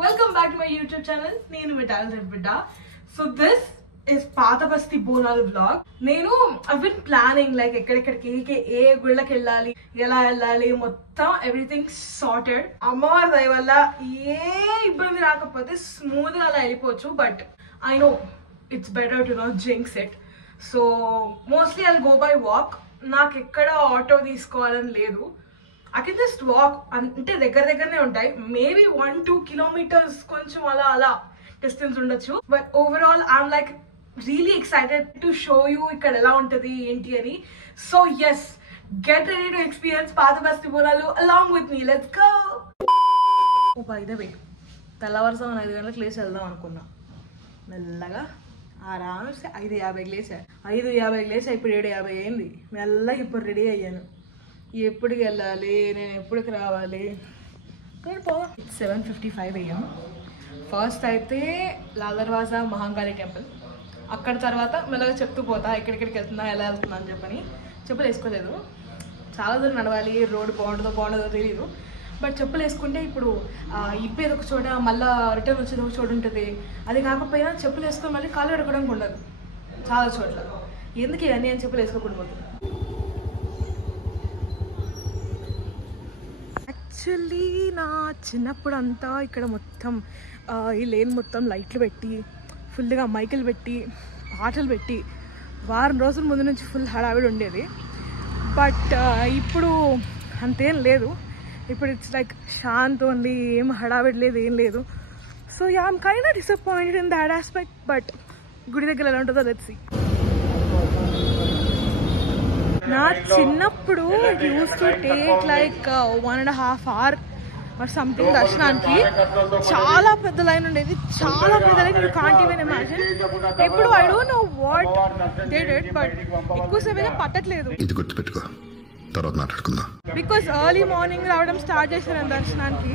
Welcome back to my YouTube channel. Nenu Vitali Bidda. So this is Pathapasti Bonal vlog. I've been planning like everything sorted. Amma dayi valla ibbandi rakapothe smooth ga ala elipochu, but I know it's better to not jinx it. So mostly I'll go by walk. Naaku ekkada auto teesukovalani ledu. I can just walk ante దగ్గరనే ఉంటాయి. Maybe 1-2 kilometers కొంచెం అలా distance ఉండొచ్చు. But overall I'm like really excited to show you ఇక్కడ ఎలా ఉంటది ఏంటి అని. So yes, get ready to experience Pathapasti Bonalu along with me. Let's go. Oh by the way, తెల్లవారుజామున 5 గంటలకు లేచి వెళ్దాం అనుకున్నా. మెల్లగా ఆరాంసే 5:50కి లేచా. 5:50కి లేచా, ఇప్పుడు 7:50 అయింది. మెల్లగా ఇప్పుడు రెడీ అయ్యాను. ఎప్పటికి వెళ్ళాలి, నేను ఎప్పటికి రావాలి. 7:55 AM. ఫస్ట్ అయితే లాల్ దర్వాజా మహాంకాళి టెంపుల్, అక్కడ తర్వాత మెల్లగా చెప్తూ పోతా ఎక్కడికి వెళ్తున్నా ఎలా వెళ్తున్నా అని చెప్పని. చెప్పులు వేసుకోలేదు, చాలా దూరం నడవాలి, రోడ్డు బాగుంటుందో తెలియదు. బట్ చెప్పులు వేసుకుంటే ఇప్పుడు ఇప్పేది ఒక చోట, మళ్ళీ రిటర్న్ వచ్చేది ఒక చోటు ఉంటుంది. అది కాకపోయినా చెప్పులు వేసుకొని మళ్ళీ కాళ్ళు కడుకోవడానికి ఉండదు చాలా చోట్ల. ఎందుకు ఇవన్నీ అని చెప్పులు వేసుకోకుండా పోతుంది. యాక్చువల్లీ నా చిన్నప్పుడు అంతా ఇక్కడ మొత్తం ఈ లేన్ మొత్తం లైట్లు పెట్టి ఫుల్గా మైకులు పెట్టి పాటలు పెట్టి వారం రోజుల ముందు నుంచి ఫుల్ హడావిడి ఉండేది. బట్ ఇప్పుడు అంతేం లేదు. ఇప్పుడు ఇట్స్ లైక్ శాంత్ ఓన్లీ, ఏం హడావిడి లేదు, ఏం లేదు. So ya, I'm kind of disappointed in that aspect. But గుడి దగ్గర ఎలా ఉంటుందో లెట్స్ సీ. నా చిన్నప్పుడు it used to take like 1.5 hours or something దర్శనానికి. చాలా పెద్ద లైన్ ఉండేది, చాలా పెద్ద line. You can't even imagine. ఇప్పుడు I don't know what they did, but ఎక్కువసేపు అయితే పట్టట్లేదు. ఇది గుర్తుపెట్టుకో, తర్వాత మాట్లాడుకుందాం. బికాస్ ఎర్లీ మార్నింగ్ రావడం స్టార్ట్ చేశారు దర్శనానికి.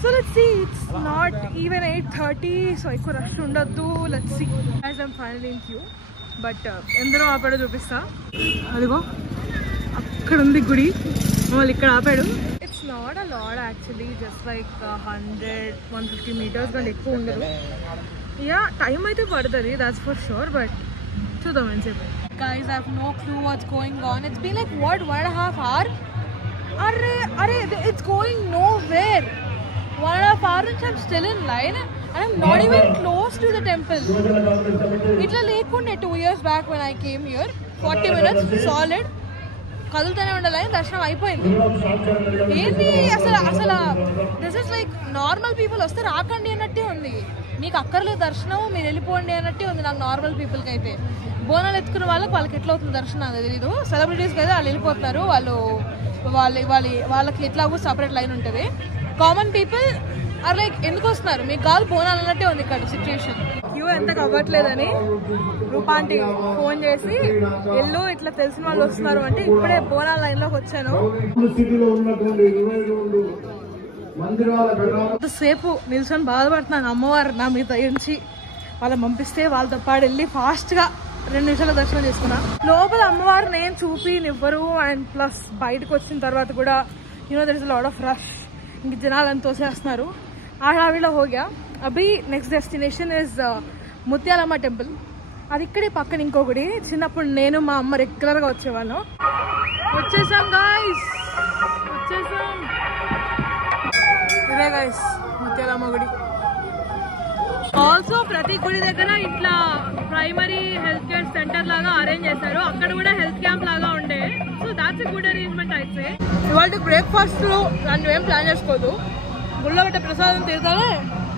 So let's see, it's not even 8:30, so ఎక్కువ రష్ ఉండొద్దు. Let's see. As I'm finally in queue. But ఎందరో ఆపాడో చూపిస్తా. అదిగో అక్కడ ఉంది గుడి, మళ్ళీ ఇక్కడ ఆపాడు. It's not a lot actually, just like 100-150 meters కంటే ఎక్కువ ఉండదు. యా, టైం అయితే పడుతుంది, దాట్స్ ఫర్ షూర్. బట్ చూద్దాం అని చెప్పి. Guys, I have no clue what's going on. It's been like what, 1.5 hours? Arre, it's going nowhere. 1.5 hours and I'm still in line and I'm not even close to the temple. Itla lekunde 2 years back when I came here, 40 minutes solid కదులుతూనే ఉండాలి, దర్శనం అయిపోయింది. ఏంటి అసలు this is like normal people వస్తే రాకండి అన్నట్టే ఉంది. మీకు అక్కర్లేదు దర్శనం, మీరు వెళ్ళిపోండి అన్నట్టే ఉంది నాకు. నార్మల్ పీపుల్కి అయితే, బోనాలు ఎత్తుకున్న వాళ్ళకి ఎట్లా అవుతుంది దర్శనం అది తెలీదు. సెలబ్రిటీస్కి అయితే వాళ్ళు వెళ్ళిపోతున్నారు, వాళ్ళకి ఎట్లాగో సపరేట్ లైన్ ఉంటుంది. కామన్ పీపుల్ ఆర్ లైక్ ఎందుకు వస్తున్నారు, మీకు కాదు బోనాలు అన్నట్టే ఉంది ఇక్కడ సిచ్యువేషన్. క్యూ ఎంత అవ్వట్లేదని రూపాంటి ఫోన్ చేసి ఎల్లు ఇట్లా తెలిసిన వాళ్ళు వస్తున్నారు అంటే ఇప్పుడే బోనాల లైన్ లోకి వచ్చాను. సేపు నిల్చొని బాధపడుతున్నాను. అమ్మవారు నా మీద దయించి వాళ్ళని పంపిస్తే వాళ్ళతో పాటు వెళ్ళి ఫాస్ట్ గా 2 నిమిషాల దర్శనం చేసుకున్నా. లోపల అమ్మవారు నేను చూపినివ్వరు. అండ్ ప్లస్ బయటకు వచ్చిన తర్వాత కూడా there is a lot of rush, ఇంక జనాలు అంతా తోసేస్తున్నారు. ఆడావిలో హోగా. అభి next destination is Muthyalamma temple. అది ఇక్కడే పక్కన ఇంకో గుడి. చిన్నప్పుడు నేను మా అమ్మ రెగ్యులర్గా వచ్చేవాళ్ళం. వచ్చేసాం గాయస్, వచ్చేసాం. ఇదే గాయస్ ముత్యాలమ్మ గుడి. ఆల్సో ప్రతి గుడి దగ్గర ఇట్లా ప్రైమరీ హెల్త్ కేర్ సెంటర్ లాగా అరేంజ్ చేశారు. అక్కడ కూడా హెల్త్ క్యాంప్ లాగా ఉండే. So that's a good arrangement అయితే. ఇవాళ బ్రేక్ఫాస్ట్ లో నన్ను ఏం ప్లాన్ చేసుకోదు, గుళ్ళో పెట్టే ప్రసాదం తిరుగుతానే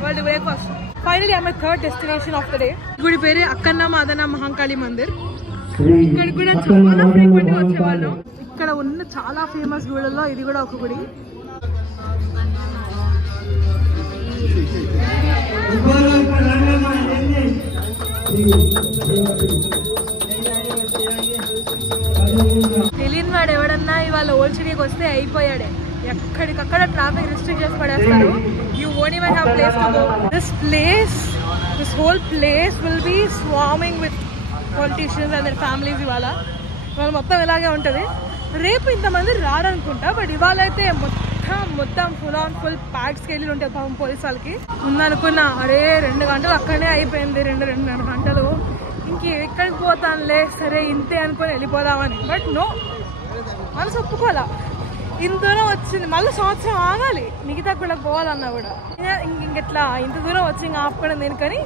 వాళ్ళ breakfast. Finally I my third destination of the day. గుడి పేరే అక్కన్న మాదన మహాంకాళి మందిర్. ఇక్కడ కూడా చాలా ఫ్రీక్వెంట్ గా వచ్చేవాళ్ళం. ఇక్కడ ఉన్న చాలా ఫేమస్ గుడుల్లో ఇది కూడా ఒక గుడి. తెలియని వాడు ఎవడన్నా ఇవాళ ఓల్డ్ సిటీకి వస్తే అయిపోయాడే. ఎక్కడికక్కడ ట్రాఫిక్ రిస్ట్రిక్ట్ చేసి పడేస్తారు. You won't even have place to go. This whole place will be swarming with politicians and their families. ఇవాళ మొత్తం ఇలాగే ఉంటుంది. రేపు ఇంతమంది రారనుకుంటా, బట్ ఇవాళ అయితే మొత్తం మొత్తం ఫుల్ ప్యాక్స్కి వెళ్ళి ఉంటాయి పాపం పోలీసు వాళ్ళకి. ఉందనుకున్నా అరే 2 గంటలు అక్కడనే అయిపోయింది, 2.5 గంటలు ఎక్కడికి పోతానులే సరే ఇంతే అనుకొని వెళ్ళిపోదామని. బట్ నో, మనసు ఒప్పుకోవాలా. ఇంత దూరం వచ్చింది, మళ్ళీ సంవత్సరం ఆగాలి మిగతా కూడా పోవాలన్నా కూడా. ఇంకెట్లా ఇంత దూరం వచ్చి ఇంకా ఆపుకోవడం దేనికని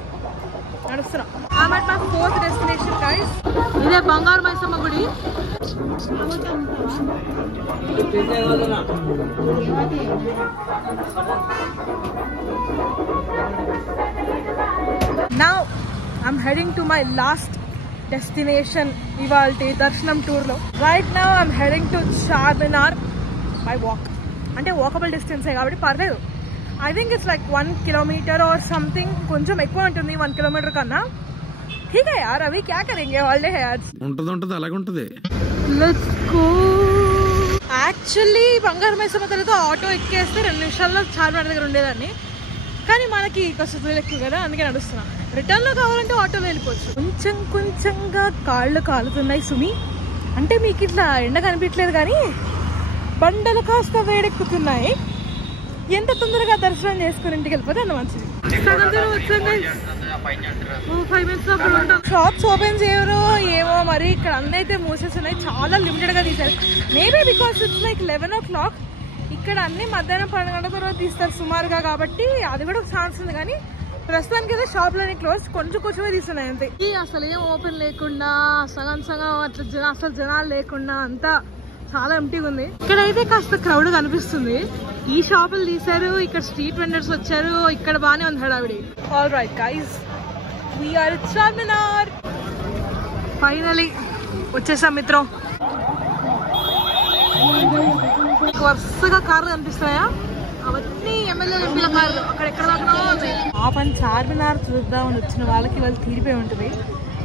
నడుస్తున్నా. I'm at my 4th destination guys. ఇదే బంగారు మైసమ్మ గుడి. Now I'm heading to my last destination ఇవాల్టి దర్శనం టూర్ లో. Right now I'm heading to Charminar by walk. అంటే వాకబుల్ డిస్టెన్సే కాబట్టి పర్లేదు. I think it's like 1 kilometer or something, కొంచెం ఎక్కువ ఉంటుంది 1 kilometer కన్నా. ठीक है यार, अभी क्या करेंगे, हॉलिडे है आज. ఉంటది అలాగే ఉంటది. Let's go. యాక్చువల్లీ బంగారు మైసమ్మ తల్లితో ఆటో ఎక్కేస్తే 2 నిమిషాల్లో చార్మినార్ దగ్గర ఉండేదాన్ని. కానీ మనకి కొంచెం ఎక్కువ కదా, అందుకే నడుస్తున్నా. రిటర్న్ లో కావాలంటే ఆటోలో వెళ్ళిపోవచ్చు. కొంచెంగా కాళ్ళు కాలుతున్నాయి సుమి. అంటే మీకు ఇట్లా ఎండ కనిపించలేదు కానీ బండలు కాస్త వేడెక్కుతున్నాయి. ఎంత తొందరగా దర్శనం చేసుకుని ఇంటికి వెళ్ళిపోతే అంత మంచిది. షాప్స్ ఓపెన్ చేయరు ఏమో మరి. ఇక్కడ అన్నీ అయితే మూసేస్తున్నాయి, చాలా లిమిటెడ్ గా తీశారు. Maybe because it's like 11 o'clock. ఇక్కడ అన్ని మధ్యాహ్నం 12 గంటల తర్వాత తీస్తారు సుమారుగా, కాబట్టి అది కూడా ఒక ఛాన్స్ ఉంది. కానీ ప్రస్తుతానికి అయితే షాప్లన్నీ క్లోజ్, కొంచెమే తీస్తున్నాయి అంతే. అసలు ఏం ఓపెన్ లేకుండా సగం అట్లా అసలు జనాలు లేకుండా అంతా చాలా ఎంటీగా ఉంది. ఇక్కడైతే కాస్త క్రౌడ్ కనిపిస్తుంది. ఈ షాపులు తీశారు, ఇక్కడ స్ట్రీట్ వెండర్స్ వచ్చారు, ఇక్కడ బాగానే ఉంది హడావిడి. All right guys, we are at Charminar. Finally వచ్చేసాం మిత్రం. వరుసగా కార్లు కనిపిస్తాయా, అవన్నీ ఎమ్మెల్యే ఎంపీల కార్లు. అక్కడ ఎక్కడ దాకా ఉన్నాయి. పాపం చార్మినార్ చూద్దామని వచ్చిన వాళ్ళకి వాళ్ళు తీరిపోయి ఉంటుంది.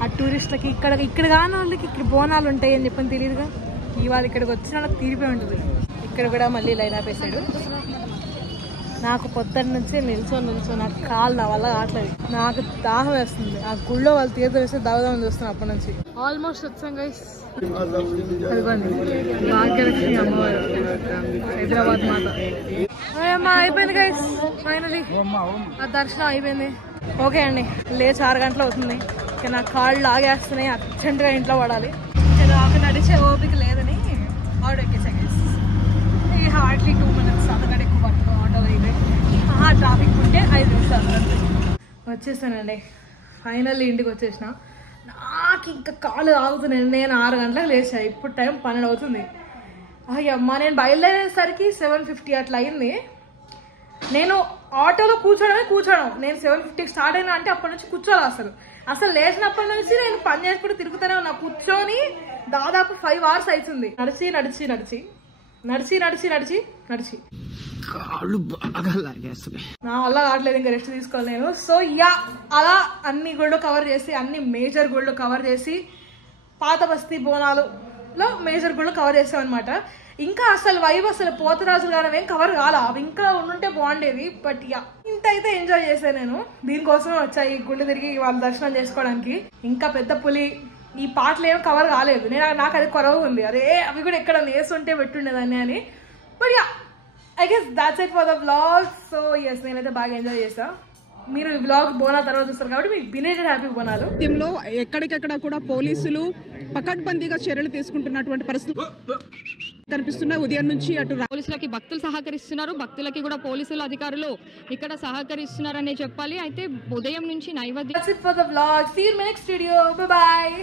ఆ టూరిస్టులకి ఇక్కడ కాని వాళ్ళకి ఇక్కడ బోనాలు ఉంటాయి అని చెప్పని తెలియదుగా. ఇవాళ ఇక్కడికి వచ్చిన వాళ్ళకి తీరిపోయి ఉంటుంది. ఇక్కడ కూడా మళ్ళీ లైన్ ఆపేసాడు. నాకు పొద్దున్న నుంచి నిల్చో నాకు కాళ్ళు నా వల్ల కావట్లేదు. నాకు దాహం వేస్తుంది. ఆ గుళ్ళో వాళ్ళు తీర్థం వేస్తే దాగుదామని చూస్తున్నాను అప్పటి నుంచి. ఆల్మోస్ట్ వచ్చాం గైస్. అదిగోండి భాగ్యలక్ష్మి అమ్మవారు, హైదరాబాద్ మాత. అయిపోయింది గైస్, ఫైనలీ ఆ దర్శనం అయిపోయింది. ఓకే అండి, లేచి 6 గంటలు అవుతుంది. ఇక నా కాళ్ళు లాగేస్తున్నాయి, అర్జెంట్గా ఇంట్లో పడాలి. నాకు నడిచే ఓపిక లేదని ఆటో ఎక్కేసా గైస్. హార్డ్లీ 2 minutes, అంతకంటే ఎక్కువ పడుతుంది ఆటోలో. ఇదే ట్రాఫిక్ ఉంటే 5 నిమిషాలు వచ్చేసానండి. ఫైనల్లీ ఇంటికి వచ్చేసిన. నాకు ఇంకా కాళ్ళు ఆగుతున్నాయి. నేను 6 గంటలకు లేచా, ఇప్పుడు టైం 12 అవుతుంది. అయ్యమ్మ, నేను బయలుదేరేసరికి 7:50 అట్లా అయింది. నేను ఆటోలో కూర్చోడం నేను 7:50కి స్టార్ట్ అయినా అంటే అప్పటి నుంచి కూర్చోవాలి. అసలు లేచినప్పటి నుంచి నేను పని చేసుకుంటూ తిరుగుతూనే ఉన్నా. కూర్చొని దాదాపు 5 hours అవుతుంది. నడిచి నా వల్ల కావట్లేదు, ఇంకా రెస్ట్ తీసుకోవాలి నేను. సో అలా అన్ని గుళ్ళు కవర్ చేసి, అన్ని మేజర్ గుళ్ళు కవర్ చేసి, పాత బస్తీ బోనాలులో మేజర్ గుళ్ళు కవర్ చేసాం అనమాట. ఇంకా అసలు వైబ్ అసలు పోతరాజులు కానీ ఏం కవర్ కాలా, అవి ఇంకా ఉండుంటే బాగుండేది. బట్ ఇంత అయితే ఎంజాయ్ చేశాను నేను. దీనికోసమే వచ్చా ఈ గుళ్ళు తిరిగి వాళ్ళ దర్శనం చేసుకోవడానికి. ఇంకా పెద్ద పులి ఈ పాటలు ఏం కవర్ కాలేదు. నాకు అది కొరవ ఉంది. అరే అవి కూడా ఎక్కడ నేస్తుంటే పెట్టుండేదాన్ని అని. But I guess that's it for the vlog. So yes, నేనైతే బాగా ఎంజాయ్ చేసా. మీరు ఈ వ్లాగ్ బోనాల తర్వాత చూస్తారు కాబట్టి మీకు బినేటెడ్ హ్యాపీ బోనాలు. ఎక్కడికెక్కడ కూడా పోలీసులు పకడ్బందీగా చర్యలు తీసుకుంటున్నటువంటి పరిస్థితులు కనిపిస్తున్నాయి. ఉదయం నుంచి అటు పోలీసులకి భక్తులు సహకరిస్తున్నారు, భక్తులకి కూడా పోలీసులు అధికారులు ఇక్కడ సహకరిస్తున్నారనే చెప్పాలి. అయితే ఉదయం నుంచి నైవేద్యం. That's it for the vlog. See you in my next video. Bye bye.